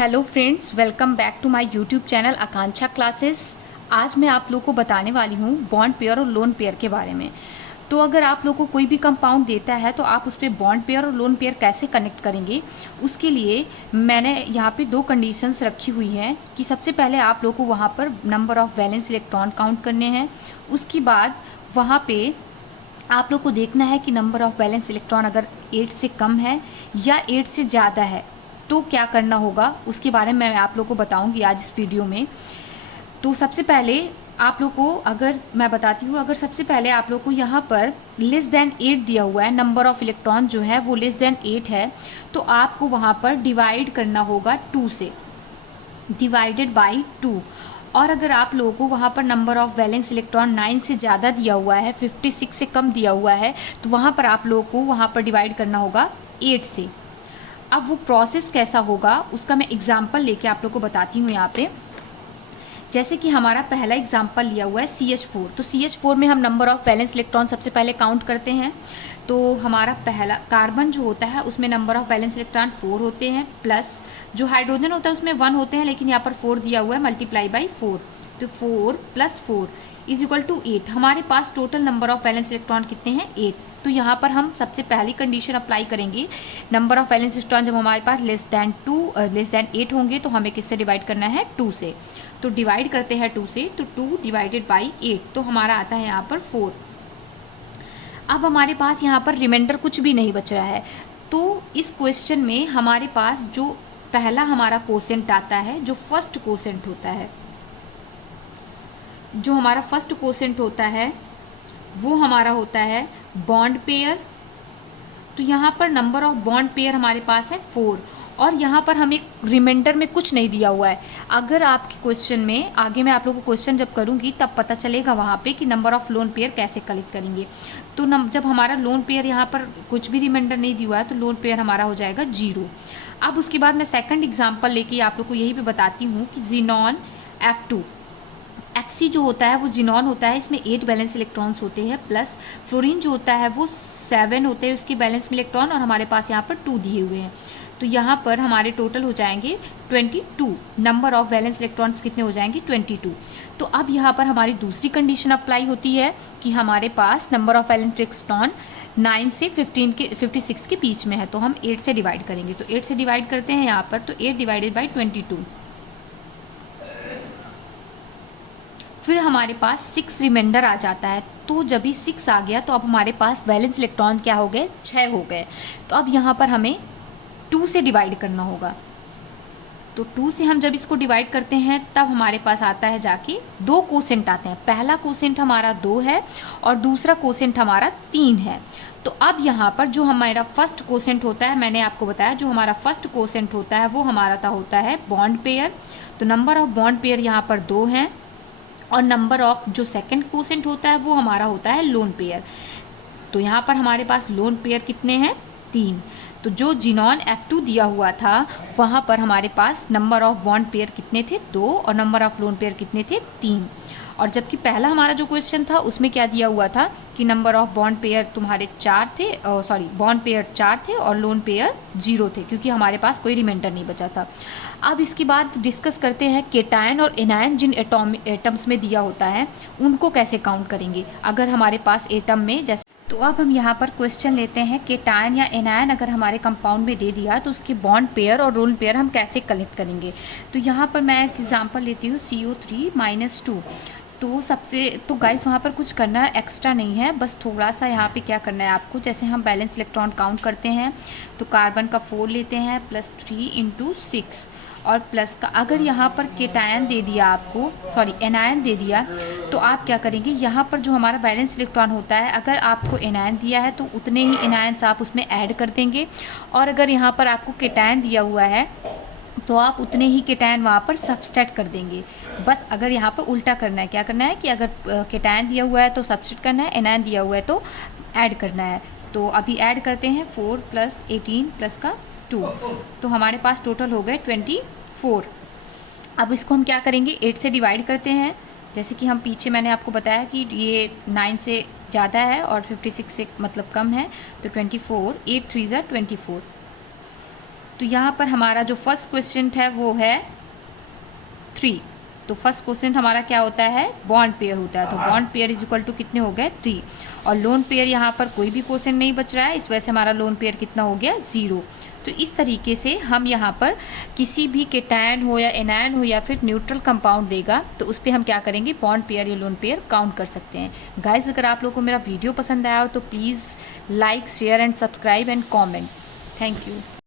Hello friends, welcome back to my YouTube channel Akanksha classes. आज मैं आप लोगों को बताने वाली हूँ बॉन्ड पेयर और लोन पेयर के बारे में। तो अगर आप लोगों को कोई भी कंपाउंड देता है तो आप उस पर बॉन्ड पेयर और लोन पेयर कैसे कनेक्ट करेंगे, उसके लिए मैंने यहाँ पे दो कंडीशंस रखी हुई हैं कि सबसे पहले आप लोगों को वहाँ पर number of valence electron count करने हैं। उसके बाद वहाँ पे आप लोग को देखना है कि नंबर ऑफ़ वैलेंस इलेक्ट्रॉन अगर 8 से कम है या 8 से ज़्यादा है तो क्या करना होगा, उसके बारे में मैं आप लोग को बताऊंगी आज इस वीडियो में। तो सबसे पहले आप लोग को अगर मैं बताती हूँ, अगर सबसे पहले आप लोग को यहाँ पर लेस देन 8 दिया हुआ है, नंबर ऑफ़ इलेक्ट्रॉन जो है वो लेस देन 8 है, तो आपको वहाँ पर डिवाइड करना होगा 2 से, डिवाइडेड बाई 2। और अगर आप लोगों को वहाँ पर नंबर ऑफ़ वैलेंस इलेक्ट्रॉन 9 से ज़्यादा दिया हुआ है, 56 से कम दिया हुआ है, तो वहाँ पर आप लोगों को वहाँ पर डिवाइड करना होगा 8 से। अब वो प्रोसेस कैसा होगा उसका मैं एग्जांपल लेके आप लोग को बताती हूँ यहाँ पे। जैसे कि हमारा पहला एग्जांपल लिया हुआ है CH4। तो CH4 में हम नंबर ऑफ़ वैलेंस इलेक्ट्रॉन सबसे पहले काउंट करते हैं। तो हमारा पहला कार्बन जो होता है उसमें नंबर ऑफ़ वैलेंस इलेक्ट्रॉन 4 होते हैं, प्लस जो हाइड्रोजन होता है उसमें 1 होते हैं, लेकिन यहाँ पर 4 दिया हुआ है, मल्टीप्लाई बाई 4। तो 4 + 4 इज इक्वल टू 8। हमारे पास total number of valence electron कितने हैं? 8। तो यहाँ पर हम सबसे पहली कंडीशन अप्लाई करेंगे। नंबर ऑफ़ वैलेंस इलेक्ट्रॉन जब हमारे पास लेस दैन 8 होंगे तो हमें किससे डिवाइड करना है? 2 से। तो डिवाइड करते हैं 2 से, तो 2 डिवाइडेड बाई 8, तो हमारा आता है यहाँ पर 4। अब हमारे पास यहाँ पर रिमाइंडर कुछ भी नहीं बच रहा है। तो इस क्वेश्चन में हमारे पास जो पहला हमारा क्वोशेंट आता है, जो फर्स्ट क्वोशेंट होता है, जो हमारा फर्स्ट क्वोशेंट होता है वो हमारा होता है बॉन्ड पेयर। तो यहाँ पर नंबर ऑफ बॉन्ड पेयर हमारे पास है 4, और यहाँ पर हमें रिमाइंडर में कुछ नहीं दिया हुआ है। अगर आपके क्वेश्चन में आगे मैं आप लोगों को क्वेश्चन जब करूँगी तब पता चलेगा वहाँ पे कि नंबर ऑफ़ लोन पेयर कैसे कलेक्ट करेंगे। तो जब हमारा लोन पेयर यहाँ पर कुछ भी रिमाइंडर नहीं दिया हुआ है तो लोन पेयर हमारा हो जाएगा 0। अब उसके बाद मैं सेकंड एग्जांपल लेके आप लोग को यही पे बताती हूँ कि ज़ीनॉन F2 एक्सी जो होता है वो जिनॉन होता है, इसमें 8 बैलेंस इलेक्ट्रॉन्स होते हैं, प्लस फ्लोरीन जो होता है वो 7 होते हैं उसके बैलेंस में इलेक्ट्रॉन, और हमारे पास यहाँ पर 2 दिए हुए हैं। तो यहाँ पर हमारे टोटल हो जाएंगे 22। नंबर ऑफ बैलेंस इलेक्ट्रॉन्स कितने हो जाएंगे? 22। तो अब यहाँ पर हमारी दूसरी कंडीशन अप्लाई होती है कि हमारे पास नंबर ऑफ बैलेंस इलेक्ट्रॉन 9 से 56 के बीच में है, तो हम 8 से डिवाइड करेंगे। तो 8 से डिवाइड करते हैं यहाँ पर, तो 8 डिवाइडेड बाई 22। फिर हमारे पास 6 रिमाइंडर आ जाता है। तो जब भी 6 आ गया तो अब हमारे पास वैलेंस इलेक्ट्रॉन क्या हो गए? 6 हो गए। तो अब यहाँ पर हमें 2 से डिवाइड करना होगा। तो 2 से हम जब इसको डिवाइड करते हैं तब हमारे पास आता है जाके 2 क्वोशेंट आते हैं। पहला क्वोशेंट हमारा 2 है और दूसरा क्वोशेंट हमारा 3 है। तो अब यहाँ पर जो हमारा फर्स्ट क्वोशेंट होता है, मैंने आपको बताया जो हमारा फर्स्ट क्वोशेंट होता है वो हमारा होता है बॉन्ड पेयर। तो नंबर ऑफ बॉन्ड पेयर यहाँ पर 2 हैं, और नंबर ऑफ जो सेकंड क्वोशेंट होता है वो हमारा होता है लोन पेयर। तो यहाँ पर हमारे पास लोन पेयर कितने हैं? 3। तो जो जिनॉन F2 दिया हुआ था वहाँ पर हमारे पास नंबर ऑफ बॉन्ड पेयर कितने थे? 2, और नंबर ऑफ लोन पेयर कितने थे? 3। और जबकि पहला हमारा जो क्वेश्चन था उसमें क्या दिया हुआ था कि नंबर ऑफ बॉन्ड पेयर तुम्हारे 4 थे, बॉन्ड पेयर 4 थे और लोन पेयर 0 थे, क्योंकि हमारे पास कोई रिमाइंडर नहीं बचा था। अब इसके बाद डिस्कस करते हैं केटायन और एनायन जिन एटम्स में दिया होता है उनको कैसे काउंट करेंगे अगर हमारे पास एटम में जैसे। तो अब हम यहाँ पर क्वेश्चन लेते हैं केटायन या एनायन अगर हमारे कंपाउंड में दे दिया तो उसके बॉन्ड पेयर और लोन पेयर हम कैसे कलेक्ट करेंगे। तो यहाँ पर मैं एक एग्जांपल लेती हूँ CO3-2। तो गाइस वहाँ पर कुछ करना एक्स्ट्रा नहीं है, बस थोड़ा सा यहाँ पे क्या करना है आपको, जैसे हम बैलेंस इलेक्ट्रॉन काउंट करते हैं तो कार्बन का 4 लेते हैं, +3 × 6, और प्लस का अगर यहाँ पर केटायन दे दिया आपको, एनायन दे दिया, तो आप क्या करेंगे, यहाँ पर जो हमारा बैलेंस इलेक्ट्रॉन होता है अगर आपको एनायन दिया है तो उतने ही एनायन्स आप उसमें ऐड कर देंगे, और अगर यहाँ पर आपको केटायन दिया हुआ है तो आप उतने ही केटायन वहाँ पर सब्सट्रैक्ट कर देंगे। बस अगर यहाँ पर उल्टा करना है, क्या करना है कि अगर केटायन दिया हुआ है तो सब्सट्रैक्ट करना है, एनायन दिया हुआ है तो ऐड करना है। तो अभी ऐड करते हैं 4 + 18 + का 2, तो हमारे पास टोटल हो गए 24। अब इसको हम क्या करेंगे, 8 से डिवाइड करते हैं। जैसे कि हम पीछे मैंने आपको बताया कि ये 9 से ज़्यादा है और 56 से मतलब कम है, तो 24, 8 × 3 = 24। तो यहाँ पर हमारा जो फर्स्ट क्वेश्चन है वो है 3। तो फर्स्ट क्वेश्चन हमारा क्या होता है, बॉन्ड पेयर होता है। तो bond payer is equal to कितने हो गए 3, और लोन पेयर यहाँ पर कोई भी क्वेश्चन नहीं बच रहा है, इस वजह से हमारा लोन पेयर कितना हो गया 0। तो इस तरीके से हम यहाँ पर किसी भी केटायन हो या एनायन हो या फिर न्यूट्रल कंपाउंड देगा तो उस पर हम क्या करेंगे, बॉन्ड पेयर या लोन पेयर काउंट कर सकते हैं। गाइस, अगर आप लोगों को मेरा वीडियो पसंद आया हो तो please like, share and subscribe and comment. Thank you.